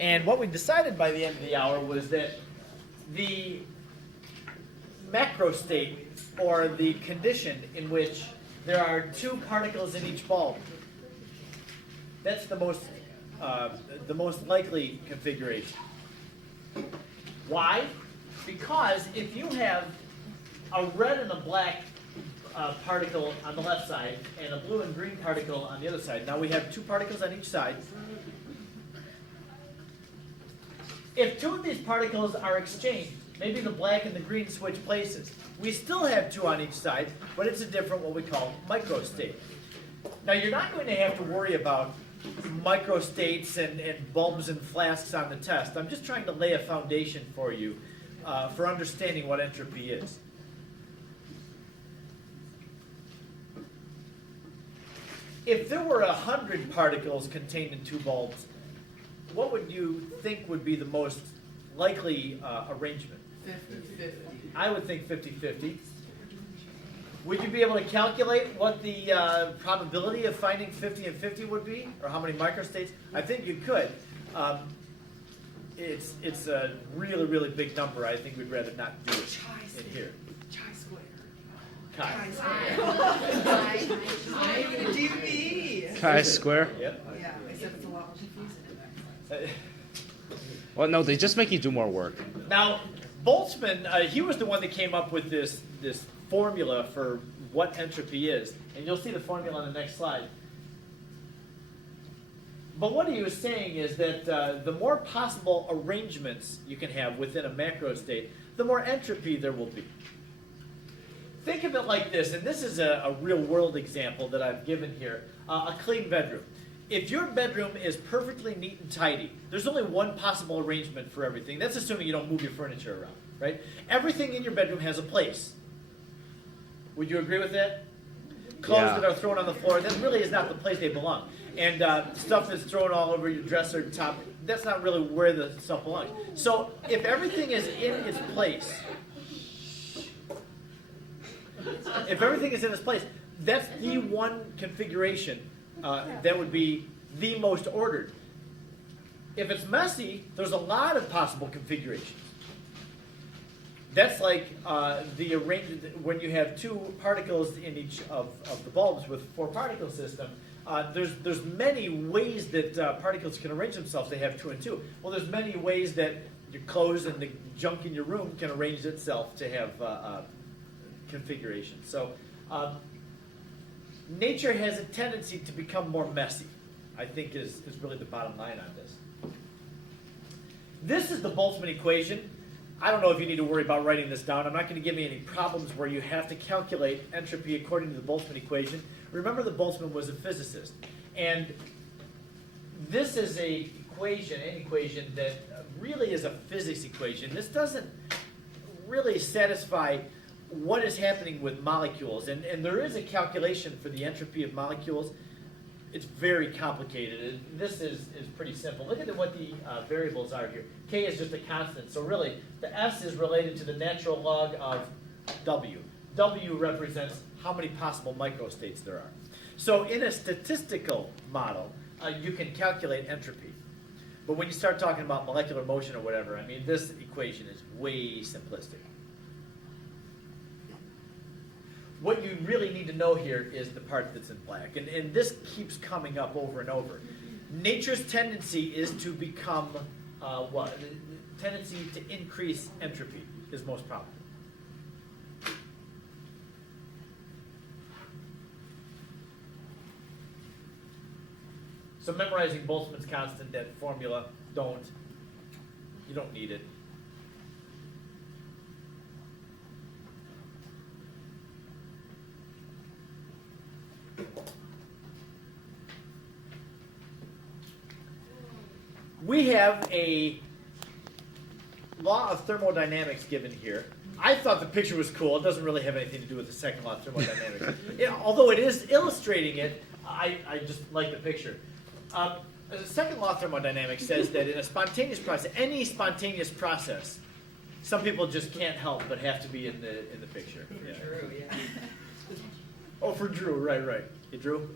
And what we decided by the end of the hour was that the macrostate, or the condition in which there are two particles in each bulb, that's the most likely configuration. Why? Because if you have a red and a black particle on the left side and a blue and green particle on the other side, now we have two particles on each side. If two of these particles are exchanged, maybe the black and the green switch places, we still have two on each side, but it's a different, what we call, microstate. Now you're not going to have to worry about microstates and bulbs and flasks on the test. I'm just trying to lay a foundation for you for understanding what entropy is. If there were 100 particles contained in two bulbs, what would you think would be the most likely arrangement? 50-50. I would think 50-50. Would you be able to calculate what the probability of finding 50 and 50 would be, or how many microstates? I think you could. It's a really, really big number. I think we'd rather not do it in here. Chi squared. Chi. GP. Chi-square? Yep. Yeah, except it's a lot more confusing. Well, no, they just make you do more work. Now, Boltzmann, he was the one that came up with this formula for what entropy is. And you'll see the formula on the next slide. But what he was saying is that the more possible arrangements you can have within a macrostate, the more entropy there will be. Think of it like this, and this is a real-world example that I've given here, a clean bedroom. If your bedroom is perfectly neat and tidy, there's only one possible arrangement for everything. That's assuming you don't move your furniture around, right? Everything in your bedroom has a place. Would you agree with that? Clothes that are thrown on the floor, that really is not the place they belong. And stuff that's thrown all over your dresser top, that's not really where the stuff belongs. So if everything is in its place, that's the one configuration that would be the most ordered. If it's messy, there's a lot of possible configurations. That's like the arrangement when you have two particles in each of the bulbs with four-particle system. There's many ways that particles can arrange themselves. They have two and two. Well, there's many ways that your clothes and the junk in your room can arrange itself to have configuration. So nature has a tendency to become more messy, I think is really the bottom line on this. This is the Boltzmann equation. I don't know if you need to worry about writing this down. I'm not going to give you any problems where you have to calculate entropy according to the Boltzmann equation. Remember that Boltzmann was a physicist. And this is an equation that really is a physics equation. This doesn't really satisfy what is happening with molecules. And there is a calculation for the entropy of molecules. It's very complicated. This is pretty simple. Look at what the variables are here. K is just a constant. So really, the S is related to the natural log of W. W represents how many possible microstates there are. So in a statistical model, you can calculate entropy. But when you start talking about molecular motion or whatever, I mean, this equation is way simplistic. What you really need to know here is the part that's in black. And this keeps coming up over and over. Nature's tendency is to become what? The tendency to increase entropy is most probable. So memorizing Boltzmann's constant, that formula, you don't need it. We have a law of thermodynamics given here. I thought the picture was cool. It doesn't really have anything to do with the second law of thermodynamics. Although it is illustrating it, I just like the picture. The second law of thermodynamics says that in a spontaneous process, any spontaneous process, some people just can't help but have to be in the picture. Yeah. Drew, yeah. Oh, for Drew, right. Hey, Drew?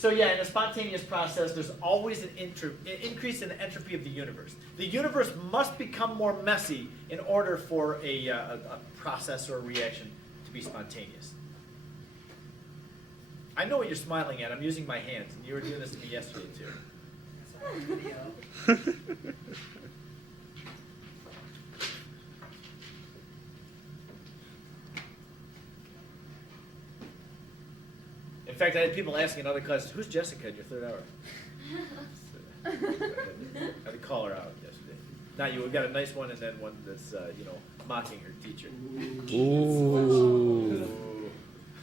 So yeah, in a spontaneous process, there's always an increase in the entropy of the universe. The universe must become more messy in order for a process or a reaction to be spontaneous. I know what you're smiling at. I'm using my hands, and you were doing this to me yesterday too. Video. In fact, I had people asking in other classes, "Who's Jessica in your third hour?" I had to call her out yesterday. Not you. We've got a nice one, and then one that's mocking her teacher. Ooh.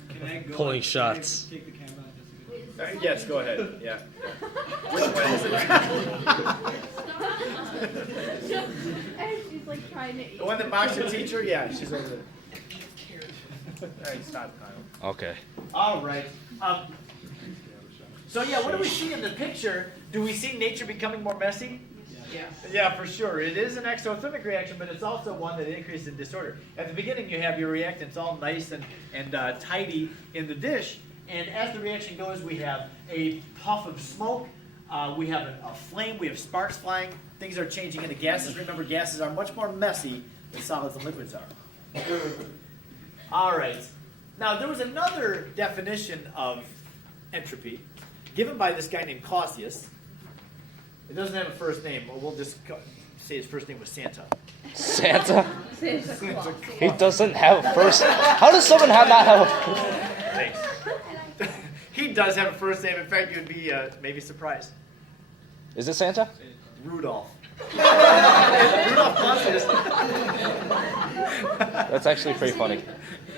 Can I go? Pulling Can I shots. take the camera just a bit? Yes, go ahead. Yeah. Which one is it? And she's like trying to eat. The one that mocks her teacher? Yeah, she's over there. All right, stop, Kyle. Okay. All right. So yeah, what do we see in the picture? Do we see nature becoming more messy? Yeah. Yeah, for sure. It is an exothermic reaction, but it's also one that increases in disorder. At the beginning, you have your reactants all nice and tidy in the dish, and as the reaction goes, we have a puff of smoke, we have a flame, we have sparks flying, things are changing into gases. Remember, gases are much more messy than solids and liquids are. All right. Now, there was another definition of entropy given by this guy named Clausius. It doesn't have a first name, or we'll just say his first name was Santa. Santa? Santa Claus. He doesn't have a first. How does someone not have a first? Thanks. He does have a first name. In fact, you'd be maybe surprised. Is it Santa? Rudolph. Rudolph Clausius. That's actually pretty funny.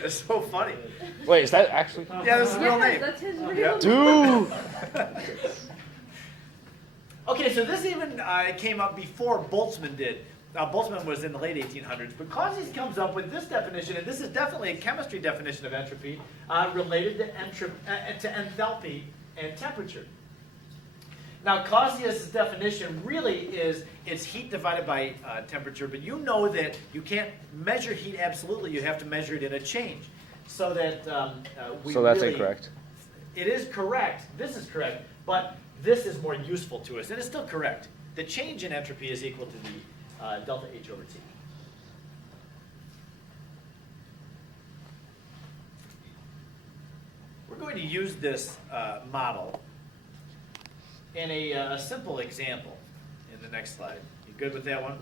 It's so funny. Wait, is that actually? Yeah, this is his real Yeah, name. that's his real Yep. Dude! Okay, so this even came up before Boltzmann did. Boltzmann was in the late 1800s, but Clausius comes up with this definition, and this is definitely a chemistry definition of entropy related to enthalpy and temperature. Now, Clausius' definition really is it's heat divided by temperature, but you know that you can't measure heat absolutely. You have to measure it in a change. So that So that's incorrect. It is correct. This is correct, but this is more useful to us, and it's still correct. The change in entropy is equal to the delta H over T. We're going to use this model in a simple example in the next slide. You good with that one?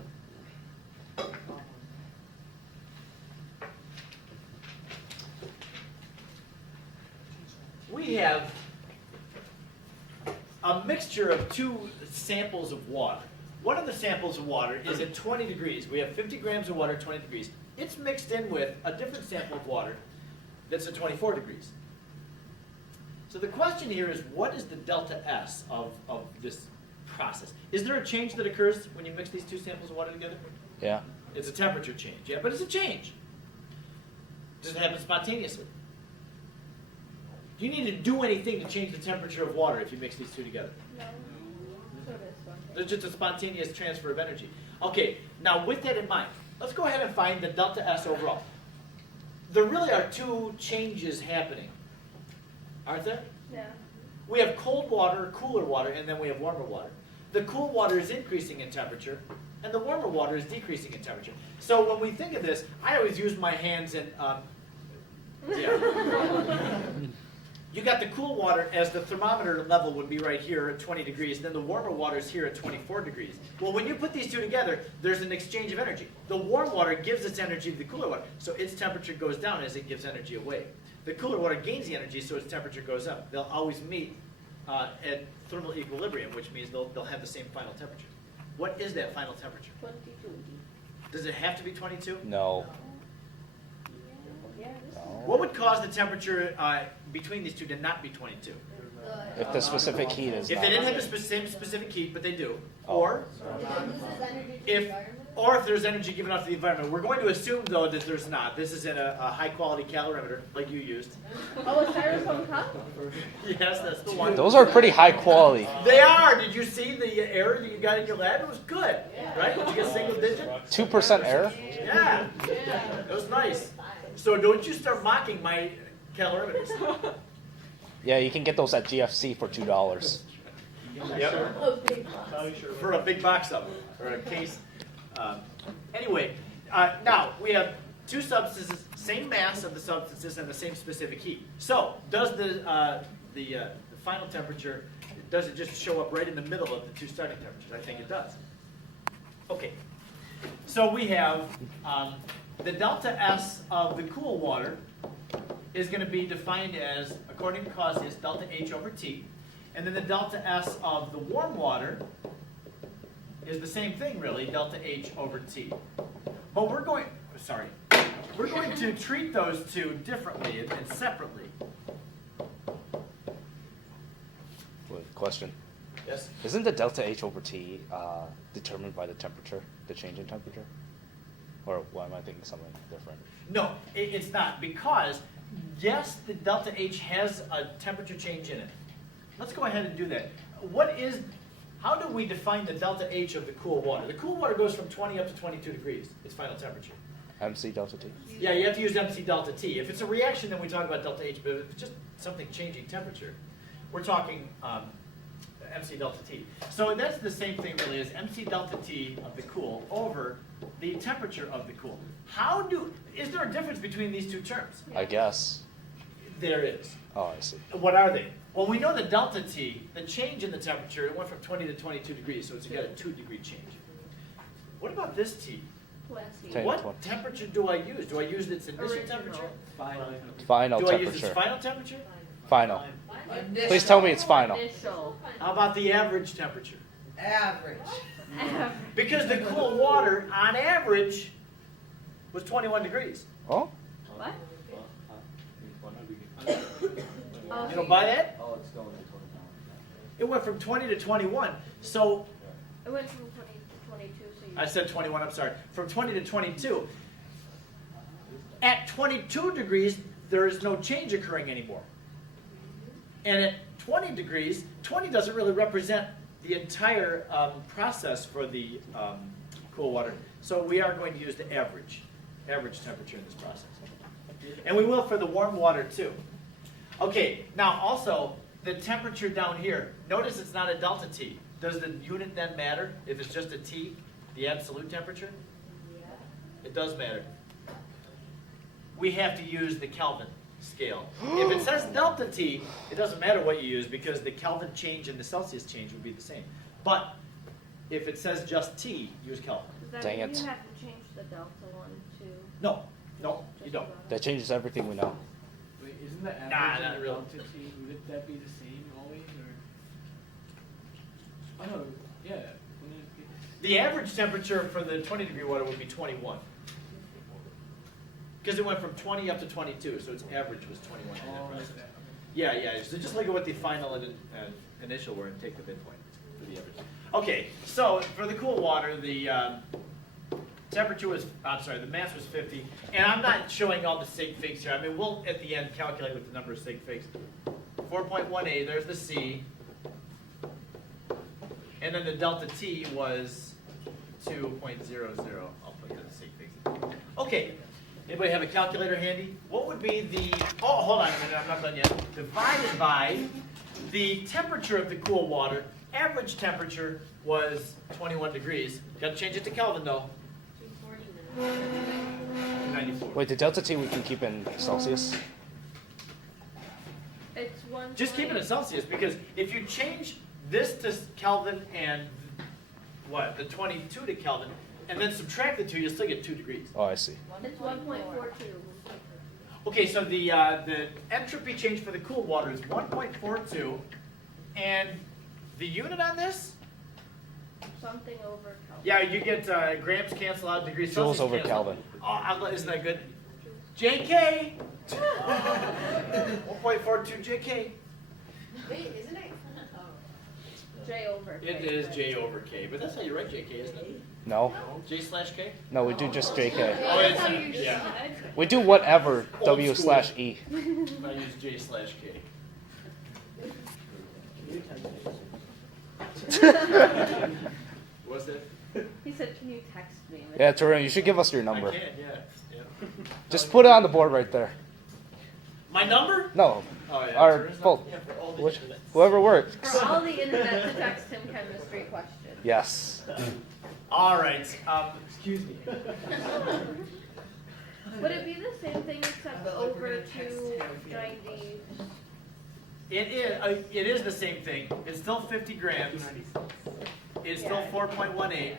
We have a mixture of two samples of water. One of the samples of water is at 20 degrees. We have 50 grams of water at 20 degrees. It's mixed in with a different sample of water that's at 24 degrees. So the question here is, what is the delta S of this process? Is there a change that occurs when you mix these two samples of water together? Yeah. It's a temperature change, yeah, but it's a change. Does it happen spontaneously? Do you need to do anything to change the temperature of water if you mix these two together? No. So it is one. There's just a spontaneous transfer of energy. Okay, now with that in mind, let's go ahead and find the delta S overall. There really are two changes happening, aren't there? Yeah. We have cold water, cooler water, and then we have warmer water. The cool water is increasing in temperature, and the warmer water is decreasing in temperature. So when we think of this, I always use my hands and, yeah. You got the cool water as the thermometer level would be right here at 20 degrees, and then the warmer water is here at 24 degrees. Well, when you put these two together, there's an exchange of energy. The warm water gives its energy to the cooler water, so its temperature goes down as it gives energy away. The cooler water gains the energy, so its temperature goes up. They'll always meet at thermal equilibrium, which means they'll have the same final temperature. What is that final temperature? 22. Does it have to be 22? No. Yeah, this is What would cause the temperature between these two to not be 22? If the specific heat is If not. they didn't have the same specific heat, but they do, Oh. or if there's energy given off to the environment. We're going to assume, though, that there's not. This is in a high-quality calorimeter, like you used. Oh, a styrofoam cup? Yes, that's the one. Those are pretty high quality. They are. Did you see the error that you got in your lab? It was good, right? Did you get single digit? 2% error? Yeah. It was nice. So don't you start mocking my calorimeters. Yeah, you can get those at GFC for $2. Yep. Oh, big box. For a big box of them, or a case. Anyway, now we have two substances, same mass of the substances and the same specific heat. So, does the final temperature, does it just show up right in the middle of the two starting temperatures? I think it does. Okay, so we have the delta S of the cool water is going to be defined as, according to Clausius, delta H over T. And then the delta S of the warm water is the same thing, really, delta H over T. But we're going to treat those two differently and separately. Wait, question. Yes? Isn't the delta H over T determined by the temperature, the change in temperature? Or why am I thinking something different? No, it's not, because yes, the delta H has a temperature change in it. Let's go ahead and do that. How do we define the delta H of the cool water? The cool water goes from 20 up to 22 degrees, its final temperature. MC delta T? Yeah, you have to use MC delta T. If it's a reaction, then we talk about delta H, but if it's just something changing temperature, we're talking MC delta T. So that's the same thing really as MC delta T of the cool over the temperature of the cool. Is there a difference between these two terms? I guess. There is. Oh, I see. What are they? Well, we know the delta T, the change in the temperature, it went from 20 to 22 degrees, so it's got a 2-degree change. What about this T? Ten. What temperature do I use? Do I use its initial Original. temperature? Final Do I use its temperature. final temperature? Final. Please tell me it's final. Initial. How about the average temperature? Average. Because the cool water, on average, was 21 degrees. Oh? What? You don't buy that? Oh, it's going to 20 It went from 20 to 21. So, It went from 20 to 22, so you. I said 21, I'm sorry. From 20 to 22. At 22 degrees, there is no change occurring anymore. And at 20 degrees, 20 doesn't really represent the entire process for the cool water. So we are going to use the average temperature in this process. And we will for the warm water too. Okay, now also, the temperature down here, notice it's not a delta T. Does the unit then matter if it's just a T, the absolute temperature? It does matter. We have to use the Kelvin scale. If it says delta T, it doesn't matter what you use because the Kelvin change and the Celsius change would be the same. But if it says just T, use Kelvin. Does that Dang mean it. you have to change the delta one to? No, you don't. That changes everything we know. Wait, isn't the average Nah, and not the really. delta T, would that be the same always, or? Oh, no, yeah. Wouldn't it be- The average temperature for the 20-degree water would be 21. Because it went from 20 up to 22, so its average was 21 in that Oh, process. like that. Yeah. So just look at what the final and initial were and take the midpoint for the average. Okay, so for the cool water, the temperature was, the mass was 50. And I'm not showing all the sig figs here. I mean, we'll at the end calculate with the number of sig figs. 4.18, there's the C. And then the delta T was 2.00. I'll put the sig figs. Okay. Anybody have a calculator handy? What would be the, hold on a minute, I'm not done yet. Divided by the temperature of the cool water. Average temperature was 21 degrees. Got to change it to Kelvin though. 94. Wait, the delta T we can keep in Celsius? It's one. Just keep it in Celsius because if you change this to Kelvin and the 22 to Kelvin, and then subtract the 2, you'll still get 2 degrees. Oh, I see. It's 1.42. Okay, so the entropy change for the cool water is 1.42, and the unit on this? Something over Kelvin. Yeah, you get grams cancel out, degrees Joules Celsius over cancel. Kelvin. Oh, isn't that good? JK! 1.42 JK. Wait, isn't it? J over K. It is J over K, but that's how you write JK, isn't it? No? J slash K? No, we do just JK. Oh, That's how it's, you yeah. We do whatever Old W school. slash E. I use J slash K. What's that? He said, "Can you text me?" Yeah, Turin, you should give us your I number. can, yeah. Just put it on the board right there. My number? No, Oh, yeah. Or Turns out- both. yeah, for all the Which, internet. whoever works. For all the internet to text him chemistry questions. Yes. All right. Excuse me. Would it be the same thing except But, like, we're over gonna text him if you have 290? It is the same thing. It's still 50 grams. It's still 4.18.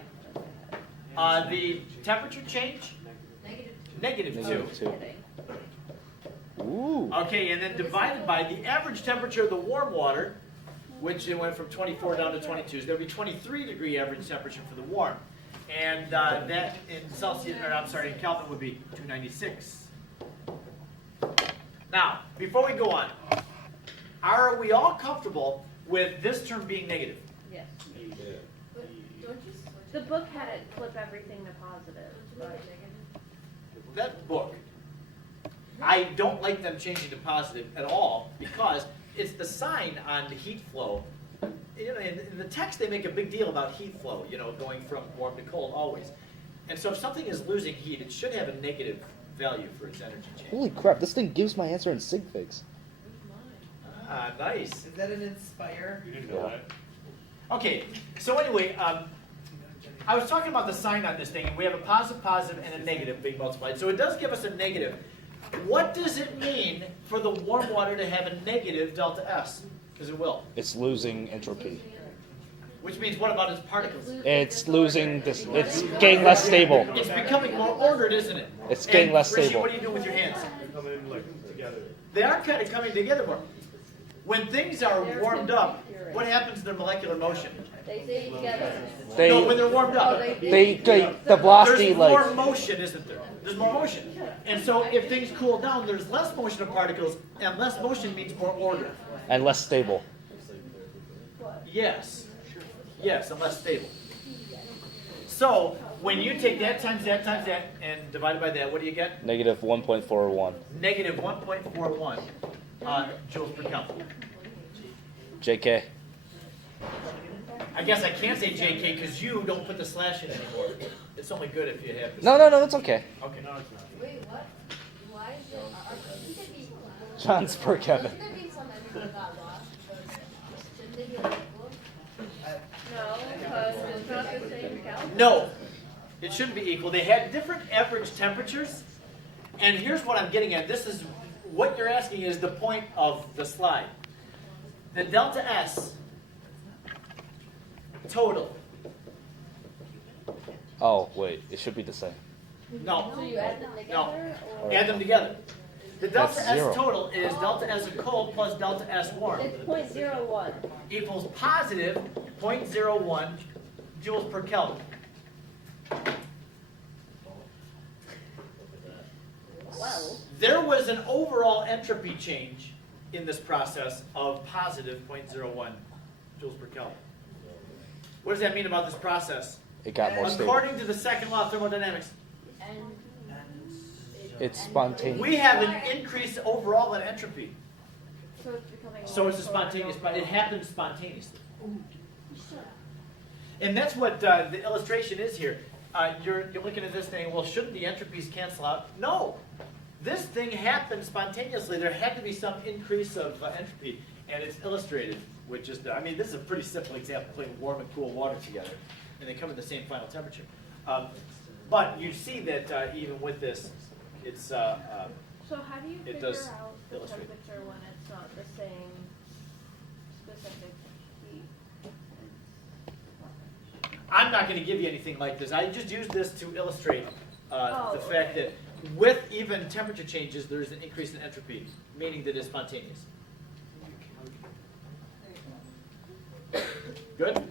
The temperature change? Negative. -2. Kidding. Ooh. Okay, and then divided by the average temperature of the warm water, which it went from 24 down to 22. So there'll be 23-degree average temperature for the warm. And that in Celsius, or I'm sorry, in Kelvin would be 296. Now, before we go on, are we all comfortable with this term being negative? Yes. But don't you switch The book had it flip everything to positive. But That book, I don't like them changing to positive at all because it's the sign on the heat flow. You know, in the text, they make a big deal about heat flow, you know, going from warm to cold always. And so if something is losing heat, it should have a negative value for its energy change. Holy crap, this thing gives my answer in sig figs. Ah, nice. Is that an Inspire? You didn't know that? Okay, so anyway, I was talking about the sign on this thing, and we have a positive, and a negative being multiplied. So it does give us a negative. What does it mean for the warm water to have a negative delta S? Because it will. It's losing entropy. Which means what about its particles? It's losing this. It's getting less stable. It's becoming more ordered, isn't it? It's getting And, less Richie, stable. what do you do with your hands? They come in like together. They are kind of coming together more. When things are warmed up, what happens to their molecular motion? they stay together. No, when they're warmed Oh, up. The velocity There's more like motion, isn't there? There's more motion. And so if things cool down, there's less motion of particles, and less motion means more order. and less stable. Yes. Yes, and less stable. So when you take that, and divide it by that, what do you get? Negative 1.41. Negative 1.41 joules per Kelvin. JK. I guess I can't say JK because you don't put the slash in anymore. It's only good if you have this. No, that's okay. Okay. Wait, what? Why is it? Shouldn't there be? John's per Kevin. Shouldn't there be some energy that got lost? But shouldn't they be equal? No, because it's not the same Kelvin. No, it shouldn't be equal. They had different average temperatures. And here's what I'm getting at. This is what you're asking is the point of the slide. The delta S total. Oh, wait. It should be the same. No, So you add them together? Or? add them together. The delta That's S zero. total is delta S of cold plus delta S warm It's 0.01. equals positive 0.01 joules per Kelvin. Well, There was an overall entropy change in this process of positive 0.01 joules per Kelvin. What does that mean about this process? It got more stable. According to the second law of thermodynamics, It's spontaneous. we have an increase overall in entropy. so it's becoming. So it's a spontaneous, but it happens spontaneously. And that's what the illustration is here. You're looking at this thing, well, shouldn't the entropies cancel out? No. This thing happened spontaneously. There had to be some increase of entropy, and it's illustrated with just, this is a pretty simple example, putting warm and cool water together, and they come at the same final temperature. But you see that even with this, it's, So how do you It figure does out the illustrate. temperature when it's not the same specific heat? I'm not going to give you anything like this. I just used this to illustrate Oh, the fact that with even temperature changes, there's an increase in entropy, meaning that it's spontaneous. Good?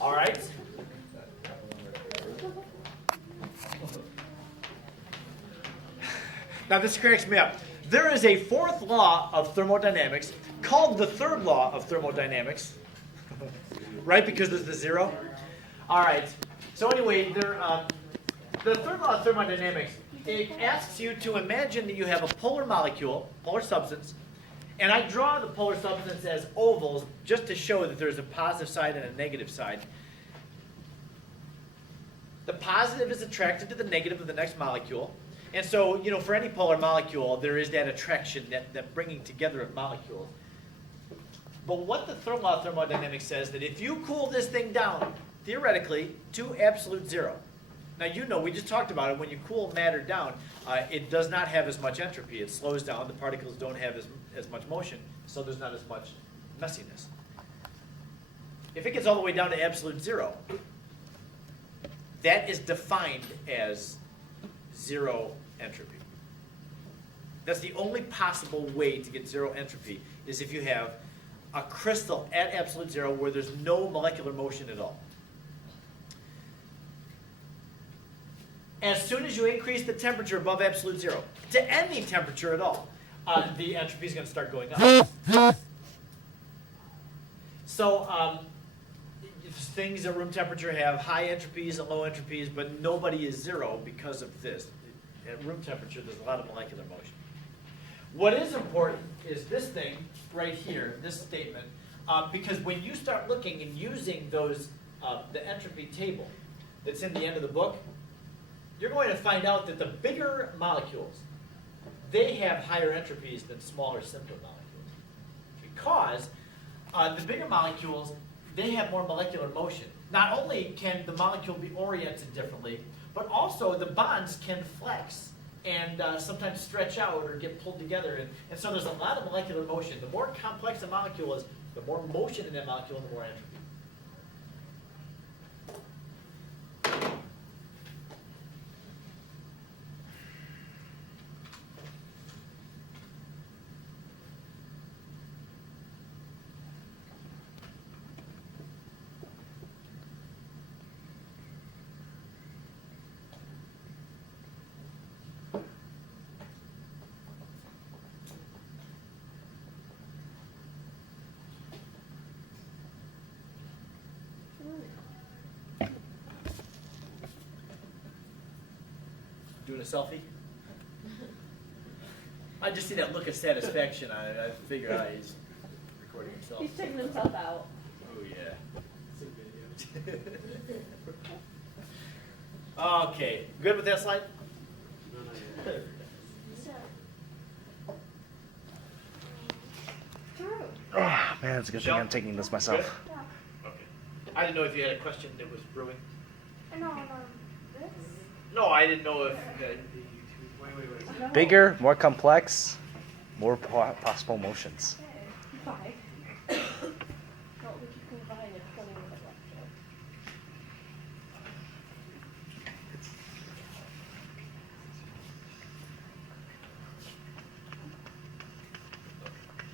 All right. Now this cracks me up. There is a fourth law of thermodynamics called the third law of thermodynamics. Right, because there's the zero? All right. So anyway, the third law of thermodynamics, it asks you to imagine that you have a polar molecule, polar substance, and I draw the polar substance as ovals just to show that there's a positive side and a negative side. The positive is attracted to the negative of the next molecule, And so, for any polar molecule, there is that attraction, that bringing together of molecules. But what the law of thermodynamics says that if you cool this thing down, theoretically, to absolute zero. Now, we just talked about it. When you cool matter down, it does not have as much entropy. It slows down. The particles don't have as much motion, so there's not as much messiness. If it gets all the way down to absolute zero, that is defined as zero entropy. That's the only possible way to get zero entropy, is if you have a crystal at absolute zero where there's no molecular motion at all. As soon as you increase the temperature above absolute zero, to any temperature at all, the entropy is going to start going up. So things at room temperature have high entropies and low entropies, but nobody is zero because of this. At room temperature, there's a lot of molecular motion. What is important is this thing right here, this statement, because when you start looking and using those, the entropy table that's in the end of the book, you're going to find out that the bigger molecules, they have higher entropies than smaller, simpler molecules. Because the bigger molecules, they have more molecular motion. Not only can the molecule be oriented differently, but also the bonds can flex and sometimes stretch out or get pulled together. And so there's a lot of molecular motion. The more complex a molecule is, the more motion in that molecule, the more entropy. Doing a selfie? I just see that look of satisfaction on it. I figure he's recording himself. He's taking himself out. Oh, yeah. It's a video. Okay, good with that slide? No, not yet. Ah, man, it's a good thing I'm taking this myself. Okay. I didn't know if you had a question that was brewing. No, this? No, I didn't know if... Wait. Bigger, more complex, more possible motions. Five. What would you combine if putting with a lecture?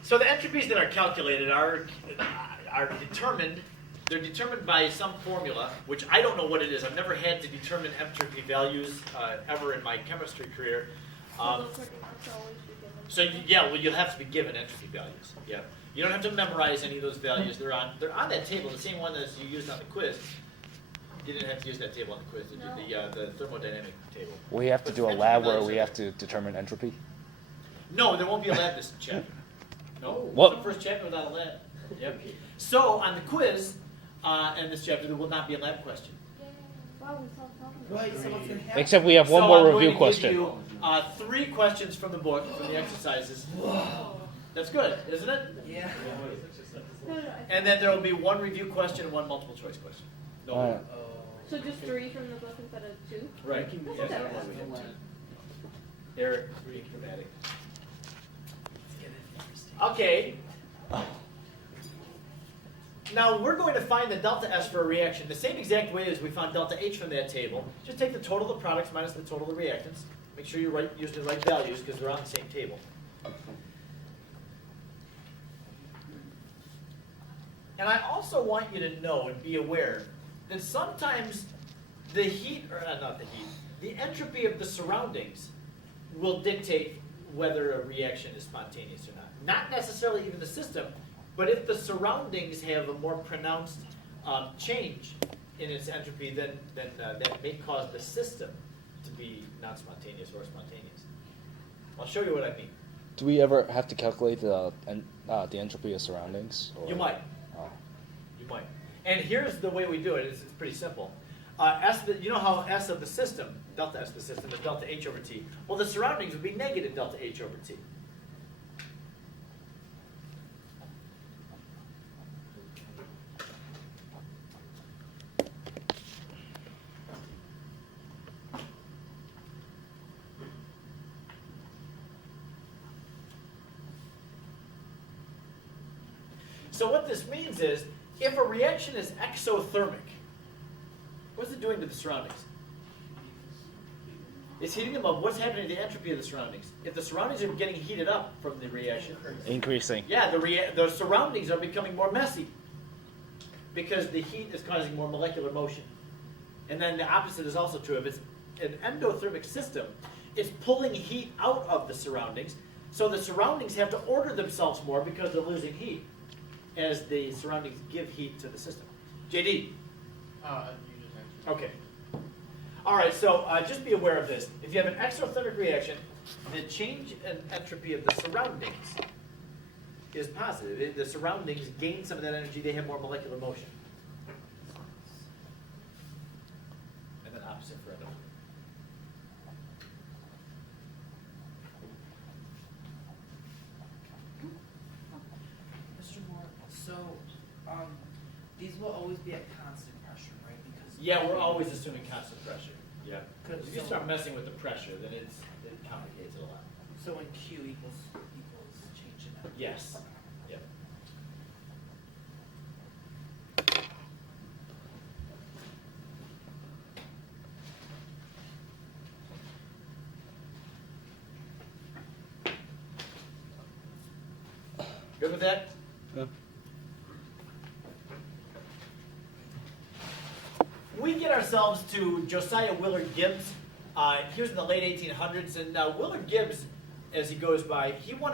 So the entropies that are calculated are determined. They're determined by some formula, which I don't know what it is. I've never had to determine entropy values ever in my chemistry career. So yeah, well, you'll have to be given entropy values. Yeah, you don't have to memorize any of those values. They're on that table, the same one that you used on the quiz. You didn't have to use that table on the quiz. You did the thermodynamic table. We have to do a lab where we have to determine entropy. No, there won't be a lab this chapter. No, What? it's the first chapter without a lab. Yep. So on the quiz in this chapter, there will not be a lab question. Wow, we saw talking about Except we have one So more I'm going review to give question. you, 3 questions from the book, from the exercises. That's good, isn't it? Yeah. No, And then there will be 1 review question and 1 multiple choice question. No. Alright. So just 3 from the book instead of 2? Right. That's Yes, okay. that's what we have to. They're pretty dramatic. Okay. Now we're going to find the delta S for a reaction the same exact way as we found delta H from that table. Just take the total of the products minus the total of the reactants. Make sure you're using the right values because they're on the same table. And I also want you to know and be aware that sometimes the heat, or not the heat, the entropy of the surroundings will dictate whether a reaction is spontaneous or not. Not necessarily even the system, but if the surroundings have a more pronounced change in its entropy, then that may cause the system to be not spontaneous or spontaneous. I'll show you what I mean. Do we ever have to calculate the entropy of surroundings? Or? You might. Oh. You might. And here's the way we do it. It's pretty simple. you know how S of the system, delta S of the system is delta H over T. Well, the surroundings would be negative delta H over T. So what this means is, if a reaction is exothermic, what's it doing to the surroundings? It's heating them up. What's happening to the entropy of the surroundings? If the surroundings are getting heated up from the reaction, Increasing. yeah, the surroundings are becoming more messy because the heat is causing more molecular motion. And then the opposite is also true. If it's an endothermic system, it's pulling heat out of the surroundings, so the surroundings have to order themselves more because they're losing heat as the surroundings give heat to the system. JD? You just answered. Okay. All right, so just be aware of this. If you have an exothermic reaction, the change in entropy of the surroundings is positive. The surroundings gain some of that energy, they have more molecular motion. And then opposite for endothermic. Mr. Moore, so these will always be at constant pressure, right? Because Yeah, we're always assuming constant pressure. Yeah. Good. If you start messing with the pressure, then it complicates it a lot. So when Q equals change in that. Yes. Yep. Good with that? Yeah. We get ourselves to Josiah Willard Gibbs. He was in the late 1800s, and Willard Gibbs, as he goes by, he wanted